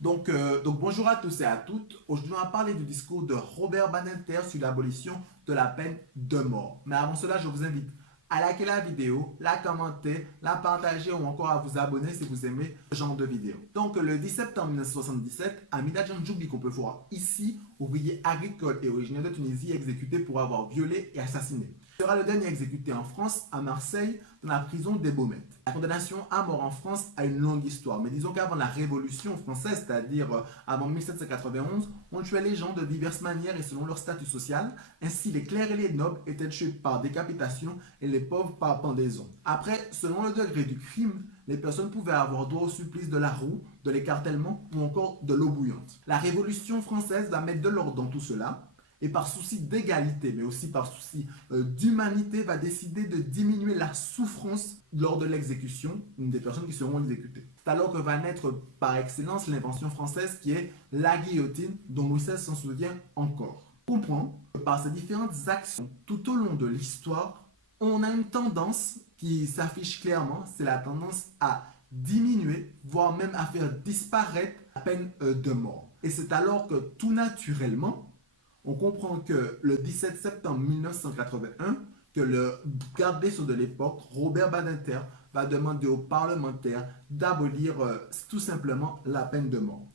Donc bonjour à tous et à toutes. Aujourd'hui, on va parler du discours de Robert Badinter sur l'abolition de la peine de mort. Mais avant cela, je vous invite à liker la vidéo, la commenter, la partager ou encore à vous abonner si vous aimez ce genre de vidéo. Donc le 10 septembre 1977, Hamida Djandjoubli, qu'on peut voir ici, ouvrier agricole et originaire de Tunisie, est exécuté pour avoir violé et assassiné. Il sera le dernier exécuté en France, à Marseille, dans la prison des Baumettes. La condamnation à mort en France a une longue histoire, mais disons qu'avant la Révolution française, c'est-à-dire avant 1791, on tuait les gens de diverses manières et selon leur statut social. Ainsi, les clercs et les nobles étaient tués par décapitation et les pauvres par pendaison. Après, selon le degré du crime, les personnes pouvaient avoir droit au supplice de la roue, de l'écartèlement ou encore de l'eau bouillante. La Révolution française va mettre de l'ordre dans tout cela, et par souci d'égalité, mais aussi par souci d'humanité, va décider de diminuer la souffrance lors de l'exécution des personnes qui seront exécutées. C'est alors que va naître par excellence l'invention française qui est la guillotine, dont Louis XVI s'en souvient encore. On comprend que par ces différentes actions, tout au long de l'histoire, on a une tendance qui s'affiche clairement, c'est la tendance à diminuer, voire même à faire disparaître la peine de mort. Et c'est alors que tout naturellement, on comprend que le 17 septembre 1981, que le garde des Sceaux de l'époque, Robert Badinter, va demander aux parlementaires d'abolir tout simplement la peine de mort.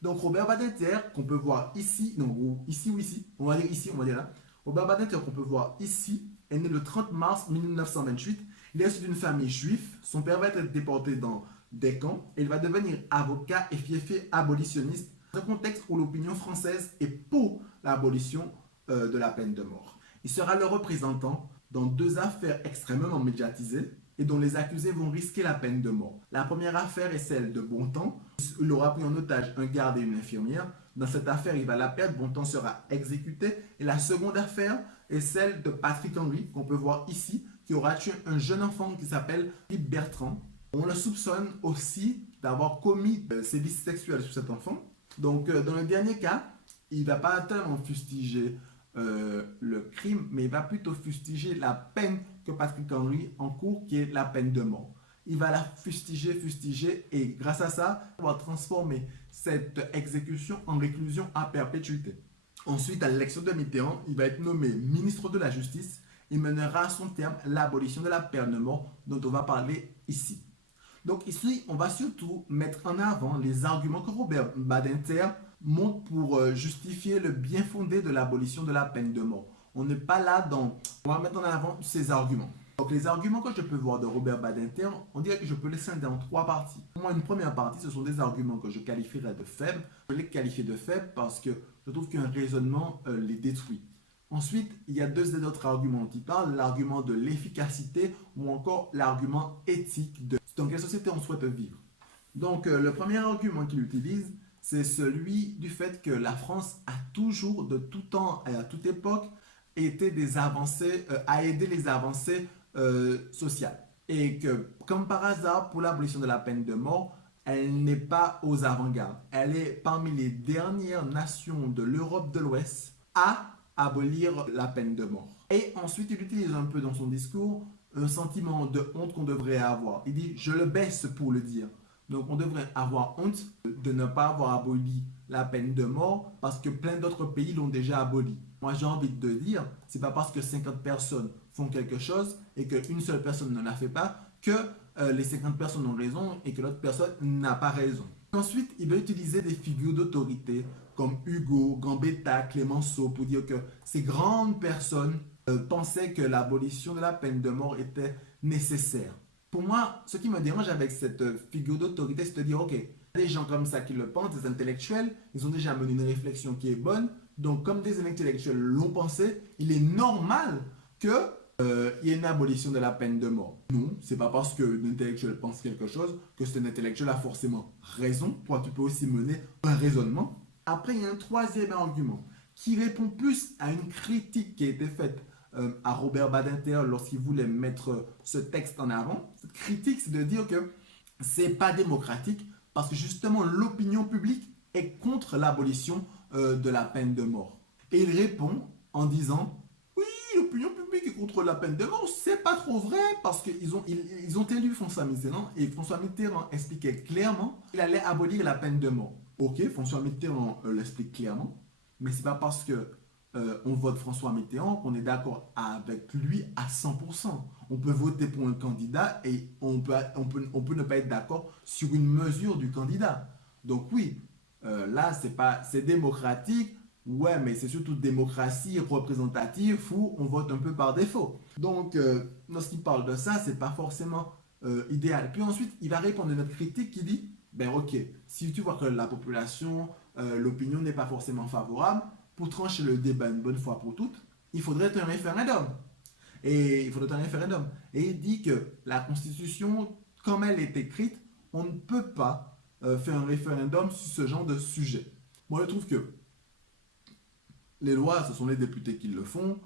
Donc Robert Badinter, qu'on peut voir ici, non, ici, on va dire ici, on va dire là. Robert Badinter, qu'on peut voir ici, est né le 30 mars 1928. Il est issu d'une famille juive. Son père va être déporté dans des camps et il va devenir avocat et fiefé abolitionniste dans un contexte où l'opinion française est pour l'abolition de la peine de mort. Il sera le représentant dans deux affaires extrêmement médiatisées et dont les accusés vont risquer la peine de mort. La première affaire est celle de Bontemps. Il aura pris en otage un garde et une infirmière. Dans cette affaire, il va la perdre. Bontemps sera exécuté. Et la seconde affaire est celle de Patrick Henry, qu'on peut voir ici, qui aura tué un jeune enfant qui s'appelle Philippe Bertrand. On le soupçonne aussi d'avoir commis sévices sexuels sur cet enfant. Donc, dans le dernier cas, il ne va pas tellement fustiger le crime, mais il va plutôt fustiger la peine que Patrick Henry encourt, qui est la peine de mort. Il va la fustiger, et grâce à ça, il va transformer cette exécution en réclusion à perpétuité. Ensuite, à l'élection de Mitterrand, il va être nommé ministre de la Justice. Il mènera à son terme l'abolition de la peine de mort, dont on va parler ici. Donc ici, on va surtout mettre en avant les arguments que Robert Badinter montre pour justifier le bien fondé de l'abolition de la peine de mort. On n'est pas là dans... On va mettre en avant ces arguments. Donc les arguments que je peux voir de Robert Badinter, on dirait que je peux les scinder en trois parties. Pour moi, une première partie, ce sont des arguments que je qualifierais de faibles. Je les qualifie de faibles parce que je trouve qu'un raisonnement les détruit. Ensuite, il y a deux autres arguments qui parlent, l'argument de l'efficacité ou encore l'argument éthique de dans quelle société on souhaite vivre. Donc, le premier argument qu'il utilise, c'est celui du fait que la France a toujours, de tout temps et à toute époque, été des avancées, a aidé les avancées sociales. Et que, comme par hasard, pour l'abolition de la peine de mort, elle n'est pas aux avant-gardes. Elle est parmi les dernières nations de l'Europe de l'Ouest à abolir la peine de mort. Et ensuite, il utilise un peu dans son discours un sentiment de honte qu'on devrait avoir. Il dit, je le baisse pour le dire. Donc, on devrait avoir honte de ne pas avoir aboli la peine de mort parce que plein d'autres pays l'ont déjà aboli. Moi, j'ai envie de dire, c'est pas parce que 50 personnes font quelque chose et qu'une seule personne ne la fait pas que les 50 personnes ont raison et que l'autre personne n'a pas raison. Ensuite, il va utiliser des figures d'autorité comme Hugo, Gambetta, Clémenceau pour dire que ces grandes personnes pensaient que l'abolition de la peine de mort était nécessaire. Pour moi, ce qui me dérange avec cette figure d'autorité, c'est de dire, ok, des gens comme ça qui le pensent, des intellectuels, ils ont déjà mené une réflexion qui est bonne, donc comme des intellectuels l'ont pensé, il est normal qu'il y ait une abolition de la peine de mort. Non, c'est pas parce qu'un intellectuel pense quelque chose que cet intellectuel a forcément raison. Toi, tu peux aussi mener un raisonnement. Après, il y a un troisième argument qui répond plus à une critique qui a été faite à Robert Badinter lorsqu'il voulait mettre ce texte en avant. Cette critique, c'est de dire que c'est pas démocratique parce que justement l'opinion publique est contre l'abolition de la peine de mort. Et il répond en disant oui, l'opinion publique est contre la peine de mort, c'est pas trop vrai parce qu'ils ont élu François Mitterrand et François Mitterrand expliquait clairement qu'il allait abolir la peine de mort. ok, François Mitterrand l'explique clairement, mais c'est pas parce que on vote François Mitterrand qu'on est d'accord avec lui à 100%. On peut voter pour un candidat et on peut ne pas être d'accord sur une mesure du candidat. Donc oui, là, c'est démocratique, ouais, mais c'est surtout démocratie représentative où on vote un peu par défaut. Donc, lorsqu'il parle de ça, c'est pas forcément idéal. Puis ensuite, il va répondre à notre critique qui dit, ben ok, si tu vois que la population, l'opinion n'est pas forcément favorable, pour trancher le débat une bonne fois pour toutes, il faudrait un référendum. Et il faudrait un référendum. Et il dit que la Constitution, comme elle est écrite, on ne peut pas faire un référendum sur ce genre de sujet. Moi, je trouve que les lois, ce sont les députés qui le font,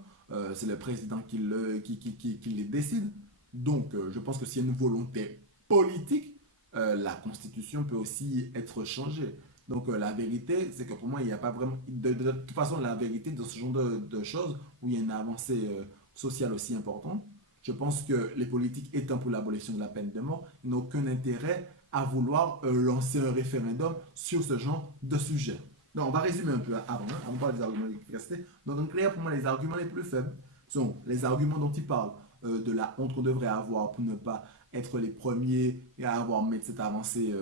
c'est le président qui les décide. Donc, je pense que s'il y a une volonté politique, la Constitution peut aussi être changée. Donc, la vérité, c'est que pour moi, il n'y a pas vraiment. De toute façon, la vérité, dans ce genre de choses, où il y a une avancée sociale aussi importante, je pense que les politiques étant pour l'abolition de la peine de mort, ils n'ont aucun intérêt à vouloir lancer un référendum sur ce genre de sujet. Donc, on va résumer un peu avant de parler des arguments d'efficacité. Donc, en clair, pour moi, les arguments les plus faibles sont les arguments dont il parle de la honte qu'on devrait avoir pour ne pas être les premiers à avoir mis cette avancée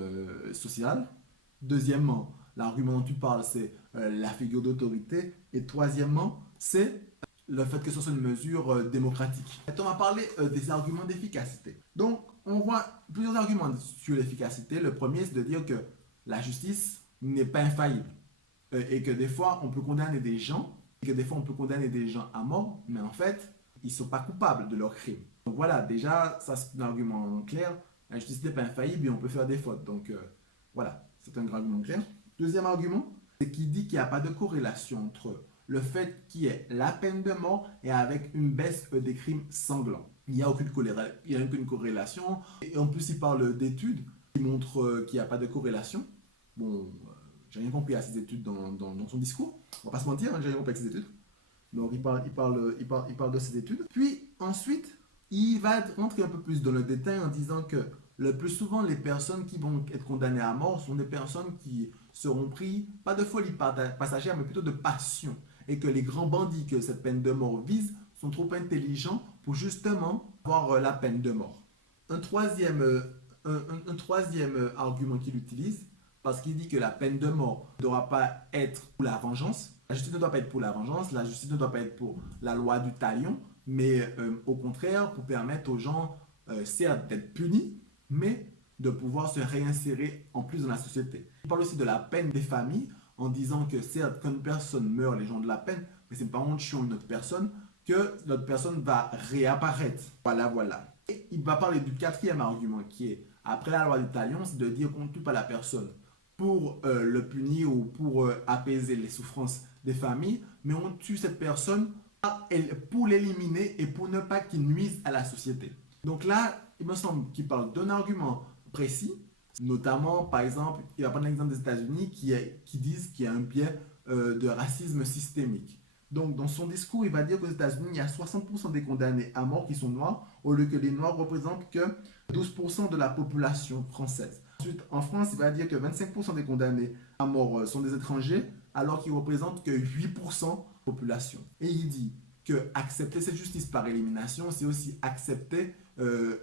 sociale. Deuxièmement, l'argument dont tu parles, c'est la figure d'autorité. Et troisièmement, c'est le fait que ce soit une mesure démocratique. Maintenant, on va parler des arguments d'efficacité. Donc, on voit plusieurs arguments sur l'efficacité. Le premier, c'est de dire que la justice n'est pas infaillible. Et que des fois, on peut condamner des gens, à mort, mais en fait, ils ne sont pas coupables de leurs crimes. Donc voilà, déjà, ça c'est un argument clair. La justice n'est pas infaillible et on peut faire des fautes. Donc voilà, c'est un argument clair. Deuxième argument, c'est qu'il dit qu'il n'y a pas de corrélation entre le fait qu'il y ait la peine de mort et avec une baisse des crimes sanglants. Il n'y a aucune corrélation. Et en plus, il parle d'études qui montrent qu'il n'y a pas de corrélation. Bon, j'ai rien compris à ces études dans son discours. On va pas se mentir, j'ai rien compris à ces études. Donc il parle de ces études. Puis ensuite, il va rentrer un peu plus dans le détail en disant que le plus souvent, les personnes qui vont être condamnées à mort sont des personnes qui seront pris, pas de folie passagère, mais plutôt de passion. Et que les grands bandits que cette peine de mort vise sont trop intelligents pour justement avoir la peine de mort. Un troisième argument qu'il utilise, parce qu'il dit que la peine de mort ne doit pas être pour la vengeance. La justice ne doit pas être pour la vengeance, la justice ne doit pas être pour la loi du talion, mais au contraire pour permettre aux gens, certes, d'être punis, mais de pouvoir se réinsérer en plus dans la société. Il parle aussi de la peine des familles en disant que certes, quand une personne meurt, les gens de la peine, mais c'est pas en tuant une autre personne que l'autre personne va réapparaître. Voilà. Et il va parler du quatrième argument qui est, après la loi du talion, c'est de dire qu'on ne tue pas la personne pour le punir ou pour apaiser les souffrances des familles, mais on tue cette personne pour l'éliminer et pour ne pas qu'il nuise à la société. Donc là, il me semble qu'il parle d'un argument précis, notamment, par exemple, il va prendre l'exemple des États-Unis qui disent qu'il y a un biais de racisme systémique. Donc, dans son discours, il va dire qu'aux États-Unis, il y a 60% des condamnés à mort qui sont noirs, au lieu que les noirs représentent que 12% de la population française. Ensuite, en France, il va dire que 25% des condamnés à mort sont des étrangers, alors qu'ils représentent que 8% de la population. Et il dit que accepter cette justice par élimination, c'est aussi accepter,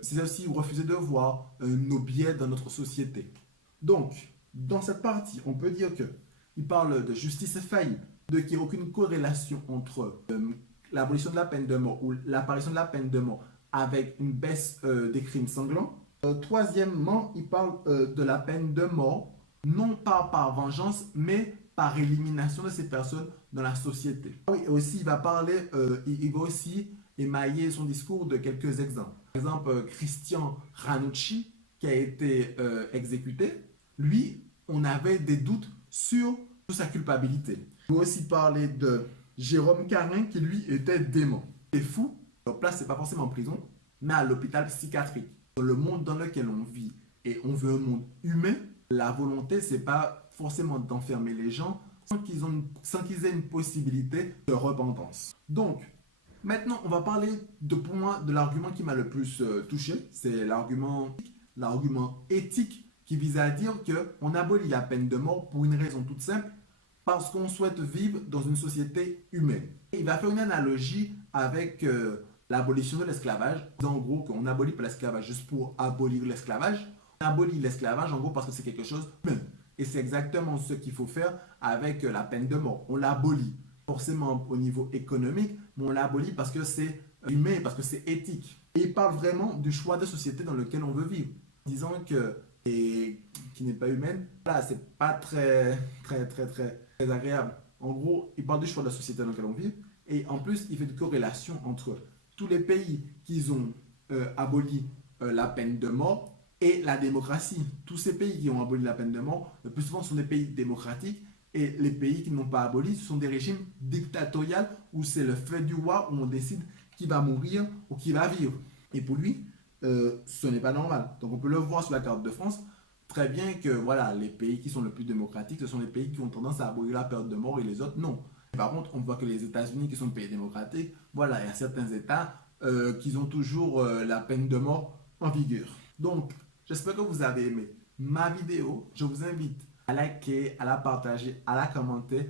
c'est aussi refuser de voir nos biais dans notre société. Donc, dans cette partie, on peut dire que il parle de justice infaillible, de qu'il n'y a aucune corrélation entre l'abolition de la peine de mort ou l'apparition de la peine de mort avec une baisse des crimes sanglants. Troisièmement, il parle de la peine de mort, non pas par vengeance, mais par élimination de ces personnes dans la société. Oui, et aussi, il va aussi émailler son discours de quelques exemples. Par exemple, Christian Ranucci, qui a été exécuté, lui, on avait des doutes sur sa culpabilité. Il va aussi parler de Jérôme Carin, qui lui était dément. C'est fou, leur place, c'est pas forcément en prison, mais à l'hôpital psychiatrique. Dans le monde dans lequel on vit et on veut un monde humain, la volonté, c'est pas forcément d'enfermer les gens sans qu'ils aient une possibilité de repentance. Donc, maintenant, on va parler pour moi de l'argument qui m'a le plus touché. C'est l'argument éthique qui vise à dire qu'on abolit la peine de mort pour une raison toute simple, parce qu'on souhaite vivre dans une société humaine. Et il va faire une analogie avec l'abolition de l'esclavage. En gros, qu'on abolit pas l'esclavage juste pour abolir l'esclavage. On abolit l'esclavage en gros parce que c'est quelque chose d'humain. Et c'est exactement ce qu'il faut faire avec la peine de mort. On l'abolit forcément au niveau économique, mais on l'abolit parce que c'est humain, parce que c'est éthique. Et il parle vraiment du choix de société dans lequel on veut vivre. Disant que et qui n'est pas humaine, là, c'est pas très agréable. En gros, il parle du choix de la société dans laquelle on vit, et en plus, il fait une corrélation entre tous les pays qui ont aboli la peine de mort et la démocratie. Tous ces pays qui ont aboli la peine de mort, le plus souvent, sont des pays démocratiques, et les pays qui n'ont pas aboli, ce sont des régimes dictatoriaux où c'est le fait du roi, où on décide qui va mourir ou qui va vivre. Et pour lui, ce n'est pas normal. Donc on peut le voir sur la carte de France, très bien que voilà, les pays qui sont le plus démocratiques, ce sont les pays qui ont tendance à abolir la peine de mort et les autres non. Par contre, on voit que les États-Unis, qui sont pays démocratiques, voilà, il y a certains États qui ont toujours la peine de mort en vigueur. Donc, j'espère que vous avez aimé ma vidéo. Je vous invite à liker, à la partager, à la commenter.